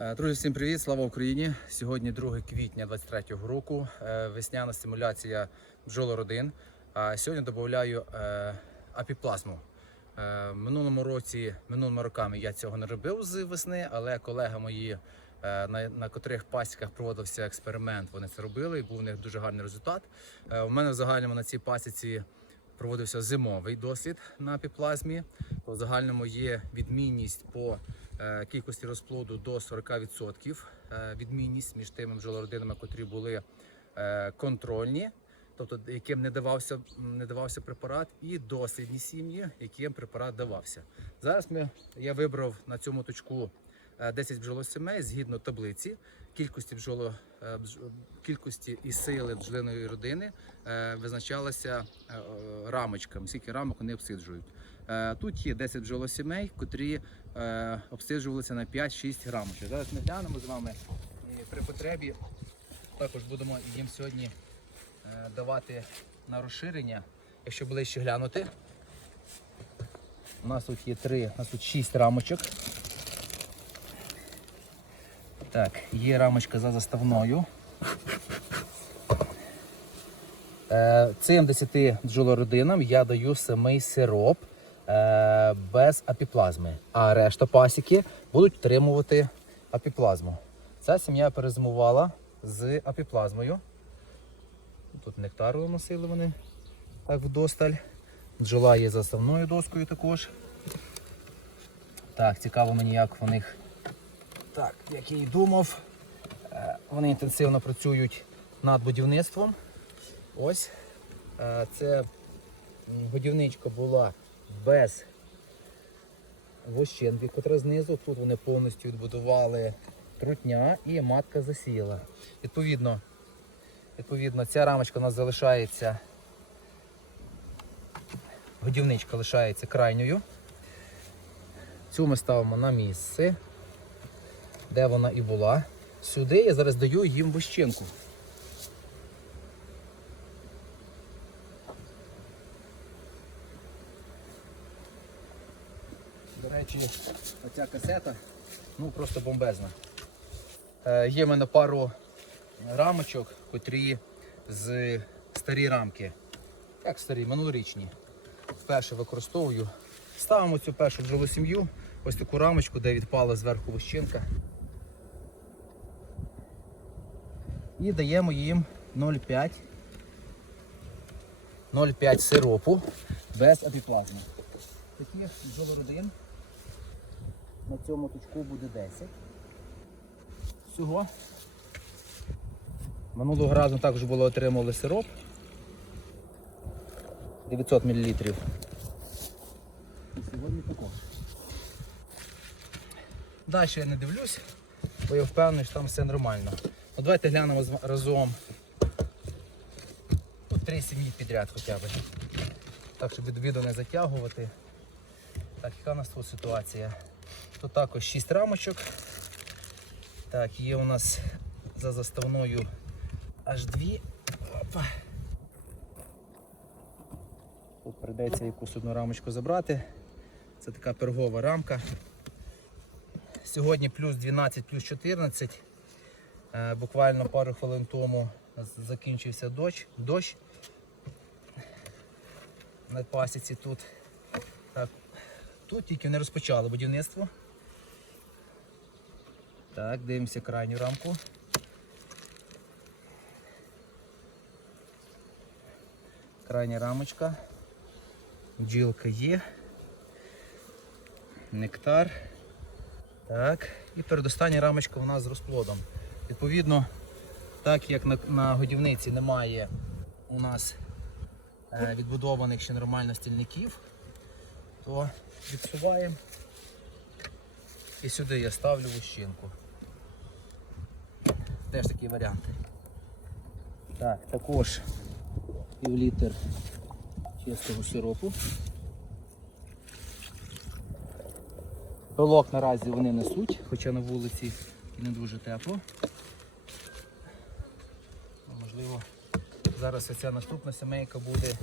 Е, Друзі, всім привіт! Слава Україні! Сьогодні 2 квітня 23-го року. е, Весняна стимуляція бджолородин. А сьогодні додаю е, апіплазму. Минулому році, минулими роками я цього не робив з весни, але колеги мої, на, на котрих пасіках проводився експеримент, вони це робили і був у них дуже гарний результат. У мене в загальному на цій пасіці проводився зимовий досвід на апіплазмі. В загальному є відмінність по е, кількості розплоду до 40% е, відмінність між тими бджолородинами, котрі були е, контрольні, тобто яким не давався, не давався препарат, і дослідні сім'ї, яким препарат давався. Зараз ми, я вибрав на цьому точку 10 бджолосімей згідно таблиці. Кількості бджоло, е, кількості і сили бджолиної родини е, визначалася е, е, рамочками, скільки рамок вони обсиджують. Е, Тут є 10 бджолосімей, котрі е, обстежувалися на 5-6 рамочок. Зараз ми глянемо з вами і при потребі також будемо їм сьогодні е, давати на розширення. Якщо ближче глянути, у нас тут є 3, у нас тут 6 рамочок. Так, є рамочка за заставною. Е, Цим 10 бджолородинам я даю самий сироп е, без апіплазми, а решта пасіки будуть отримувати апіплазму. Ця сім'я перезимувала з апіплазмою. Тут нектару носили вони так вдосталь. Бджола є заставною доскою також. Так, цікаво мені, як в них. Так, як я і думав, е, вони інтенсивно працюють над будівництвом. Ось е, це м, годівничка була без вощенки, котра знизу. Тут вони повністю відбудували трутня і матка засіяла. Відповідно, відповідно, ця рамочка у нас залишається. Годівничка лишається крайньою. Цю ми ставимо на місце, де вона і була. Сюди я зараз даю їм вощенку. До речі, оця касета ну просто бомбезна. Е, є в мене пару рамочок, котрі з старі рамки. Як старі, минулорічні. Вперше використовую. Ставимо цю першу бджолосім'ю, ось таку рамочку, де відпала зверху вощинка. І даємо їм 0,5 0,5 сиропу без апіплазми. Таких бджолородин на цьому точку буде 10. Всього. Минулого разу також було отримали сироп 900 мл. І сьогодні також. Далі я не дивлюсь, бо я впевнений, що там все нормально. Ну, давайте глянемо разом ну, три сім'ї підряд хоча б. Так, щоб від відео не затягувати. Так, яка у нас тут ситуація? Тут також 6 рамочок. Так, є у нас за заставною аж дві. Опа. Тут прийдеться якусь одну рамочку забрати. Це така пергова рамка. Сьогодні плюс 12, плюс 14. Е, Буквально пару хвилин тому закінчився дощ. дощ на пасіці тут. Так, тут тільки не розпочали будівництво. Так, дивимося крайню рамку. Крайня рамочка. Бджілка є. Нектар. Так. І передостання рамочка у нас з розплодом. Відповідно, так як на, на годівниці немає у нас е, відбудованих ще нормально стільників, то відсуваємо. І сюди я ставлю вощинку. Теж такі варіанти. Так, також пів літр чистого сиропу. Пилок наразі вони несуть, хоча на вулиці і не дуже тепло. Можливо, зараз оця наступна сімейка буде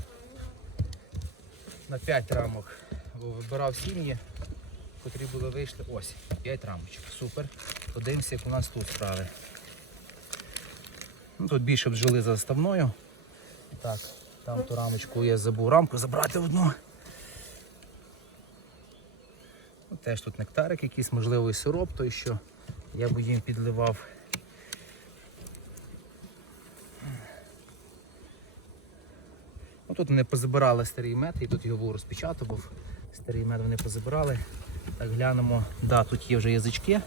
на 5 рамок. Бо вибирав сім'ї, котрі були вийшли. Ось, 5 рамочок. Супер. Подивимося, як у нас тут справи. Ну, тут більше бджоли за заставною. Так, там ту рамочку я забув рамку забрати одну. Ну, Теж тут нектарик якийсь, можливо, і сироп, той що я б їм підливав. Ну, тут вони позабирали старий мед, і тут його розпечатував. Старий мед вони позабирали. Так, глянемо. Да, тут є вже язички,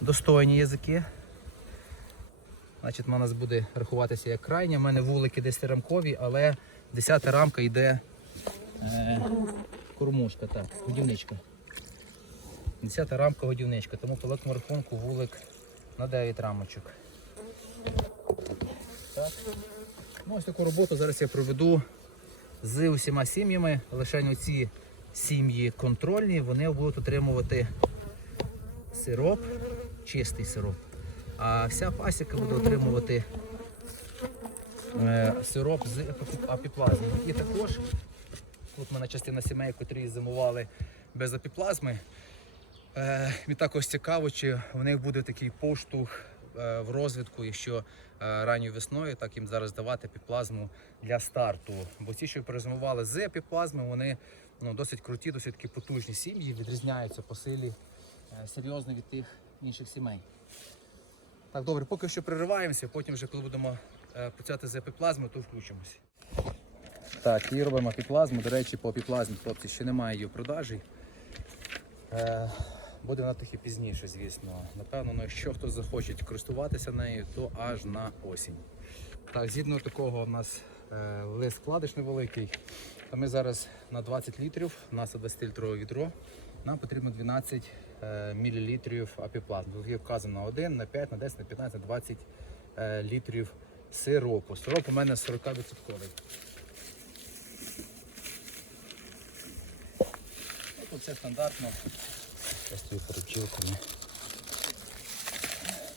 достойні язики. Значить, нас буде рахуватися як крайня. У мене вулики 10-рамкові, але 10 рамка йде е, кормушка, так, годівничка. 10 рамка годівничка, тому по великому рахунку вулик на 9 рамочок. Так. Ну, ось таку роботу зараз я проведу з усіма сім'ями. Лише ці сім'ї контрольні, вони будуть отримувати сироп, чистий сироп. А вся пасіка буде отримувати е, сироп з апі- апіплазми. І також тут в мене частина сімей, котрі зимували без апіплазми. Мені також цікаво, чи в них буде такий поштовх в розвитку, якщо е, ранньою весною, так їм зараз давати епіплазму для старту. Бо ті, що перезимували з епіплазми, вони ну, досить круті, досить такі потужні сім'ї, відрізняються по силі е, серйозно від тих інших сімей. Так, добре, поки що перериваємося, потім вже коли будемо е, працювати з епіплазмою, то включимося. Так, і робимо апіплазму. До речі, по апіплазмі, хлопці, ще немає її в продажі. Буде вона трохи пізніше, звісно. Напевно, ну, якщо хтось захоче користуватися нею, то аж на осінь. Так, згідно такого, у нас е, лист вкладиш невеликий. То ми зараз на 20 літрів, у нас 20 літрове відро. Нам потрібно 12 е, мл апіплазму. Тут є вказано на 1, на 5, на 10, на 15, на 20 е, літрів сиропу. Сироп у мене 40%. Тут все стандартно. Я стою.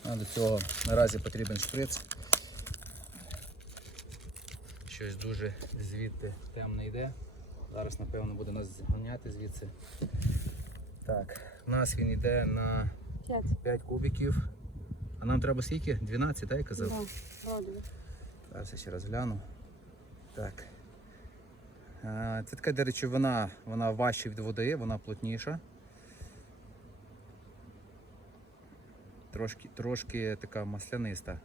А до цього наразі потрібен шприц. Щось дуже звідти темне йде. Зараз, напевно, буде нас зганяти звідси. Так, у нас він йде на П'ять. 5 кубиків. А нам треба скільки? 12, так я казав? Да. Зараз я ще раз гляну. Так. Це така де речовина, вона важча від води, вона плотніша. Трошки, трошки така масляниста.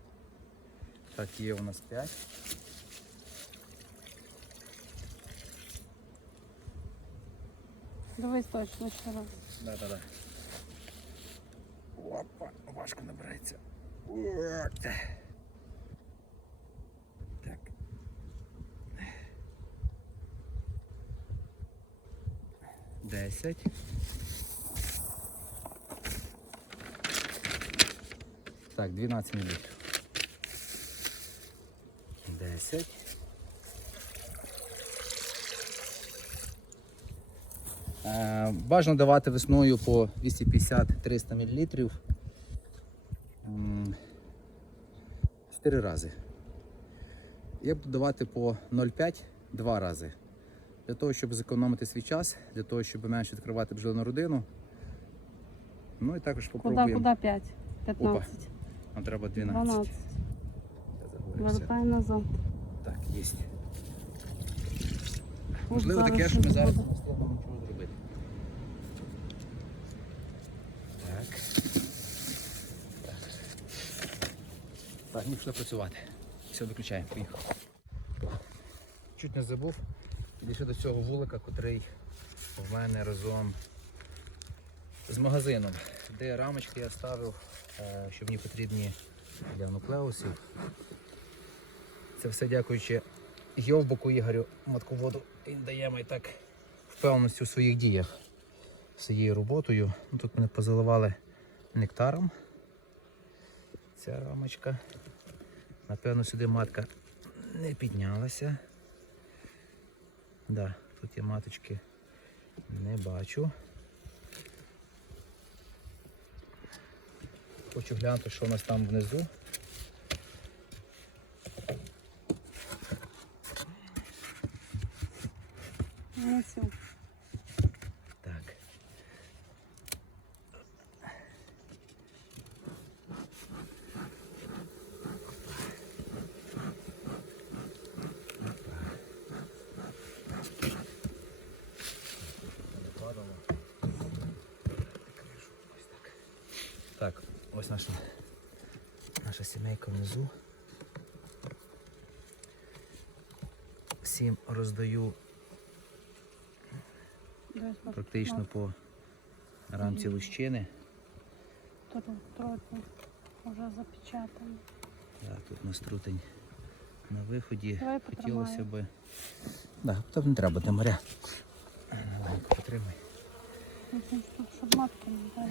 Так, є у нас 5. Дивись точно раз. Да, да, да. Опа, важко набирається. От. Так. Десять. Так, 12 мл. Десять. Е, Бажано давати весною по 250-300 мл. 4 рази. Я буду давати по 0,5 два рази. Для того, щоб зекономити свій час, для того, щоб менше відкривати бджолину родину. Ну і також попробуємо. куди 5? 15. Нам треба 12. 12. Вертай назад. Так, є. Можливо, таке, що ми зараз не встигнемо нічого зробити. Так. Так. Так, ми пішли працювати. Все, виключаємо, поїхав. Чуть не забув. Підійшли до цього вулика, котрий в мене разом з магазином, де рамочки я ставив, е, що мені потрібні для нуклеусів. Це все дякуючи Йовбоку Ігорю матководу. Він дає мені так впевненість у своїх діях своєю роботою. Ну, Тут мене позаливали нектаром. Ця рамочка. Напевно, сюди матка не піднялася. Да, тут я маточки не бачу. Хочу глянути, що у нас там внизу. Ось. Так. Так ось наша, наша сімейка внизу. Всім роздаю практично по рамці лущини. Тут трохи вже запечатано. Так, тут у нас трутень на виході. Давай Хотілося би. Так, то не треба, де моря. Потримай. Щоб матки не було.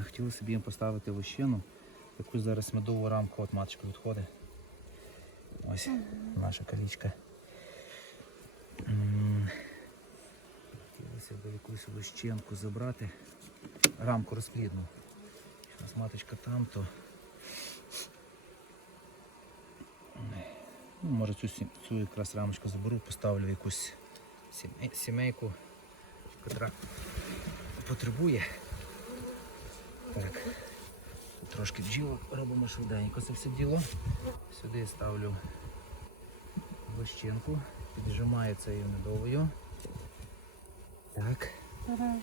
М, Хотілося б їм поставити лущину. Якусь зараз медову рамку от маточка відходить. Ось наша калічка. Хотілося б якусь лущинку забрати. Рамку розплідну. У нас маточка там, то. Ну, може цю, цю якраз рамочку заберу, поставлю якусь сімей- сімейку, яка потребує. Так. Трошки бджілок робимо швиденько це все діло. Сюди ставлю вощинку, піджимаю цією медовою. Так,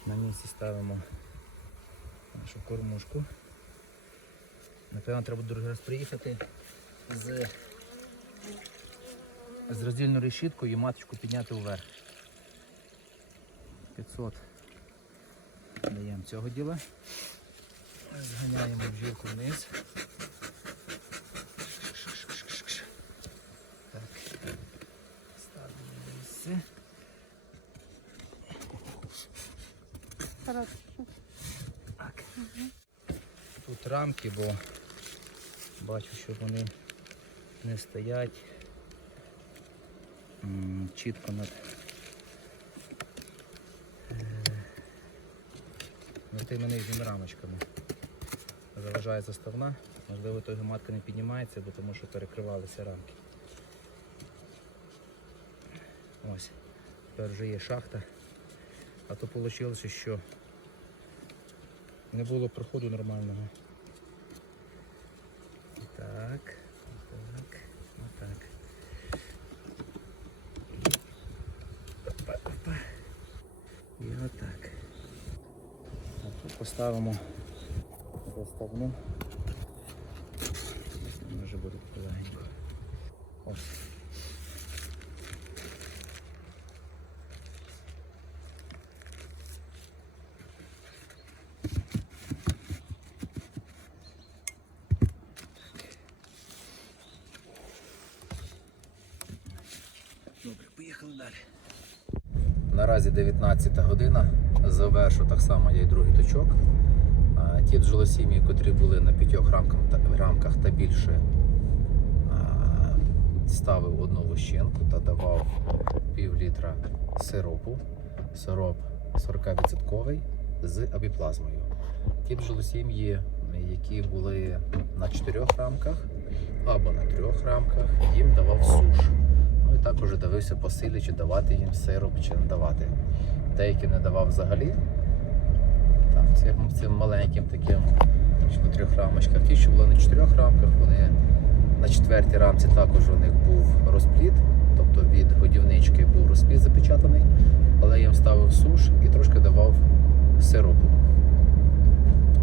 на місці ставимо нашу кормушку. Напевно, треба другий раз приїхати з, з роздільною решіткою і маточку підняти вверх. 500 даємо цього діла. Зганяємо бджілку вниз. Так. Ставимо місце. Так. Тут рамки, бо бачу, що вони не стоять чітко над, е, над тими нижніми рамочками. Заважає заставна, можливо, той матка не піднімається, бо тому що перекривалися рамки. Ось, тепер вже є шахта. А то вийшло, що не було проходу нормального. Так, так, отак. Опа. І отак. А тут поставимо заставну. Може буде легенько. Ось. Добре, поїхали далі. Наразі 19 година. Завершу так само я і другий точок. Ті бджолосім'ї, котрі були на п'ятьох рамках та, більше, ставив одну вощинку та давав пів літра сиропу. Сироп 40% з абіплазмою. Ті бджолосім'ї, які були на чотирьох рамках або на трьох рамках, їм давав суш. Ну і також дивився по силі, чи давати їм сироп, чи не давати. Деякі не давав взагалі. Цим, цим маленьким таким на трьох рамочках. Ті, що були на чотирьох рамках, вони на четвертій рамці також у них був розплід, тобто від годівнички був розплід запечатаний, але я їм ставив суш і трошки давав сиропу.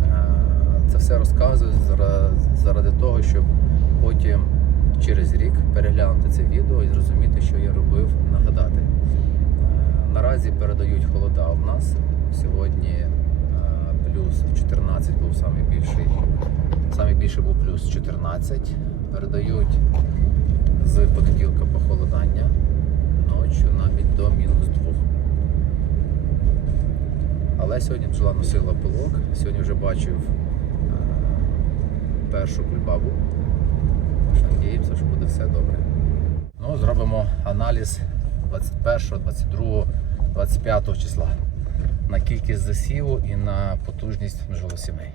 Е, Це все розказую заради, того, щоб потім через рік переглянути це відео і зрозуміти, що я робив, нагадати. Е, Наразі передають холода у нас. Сьогодні плюс 14 був найбільший. Найбільший був плюс 14. Передають з понеділка похолодання. Ночі навіть до мінус 2. Але сьогодні бджола носила пилок. Сьогодні вже бачив е, першу кульбабу. Надіємося, що буде все добре. Ну, зробимо аналіз 21, 22, 25 числа на кількість засіву і на потужність бджолосімей.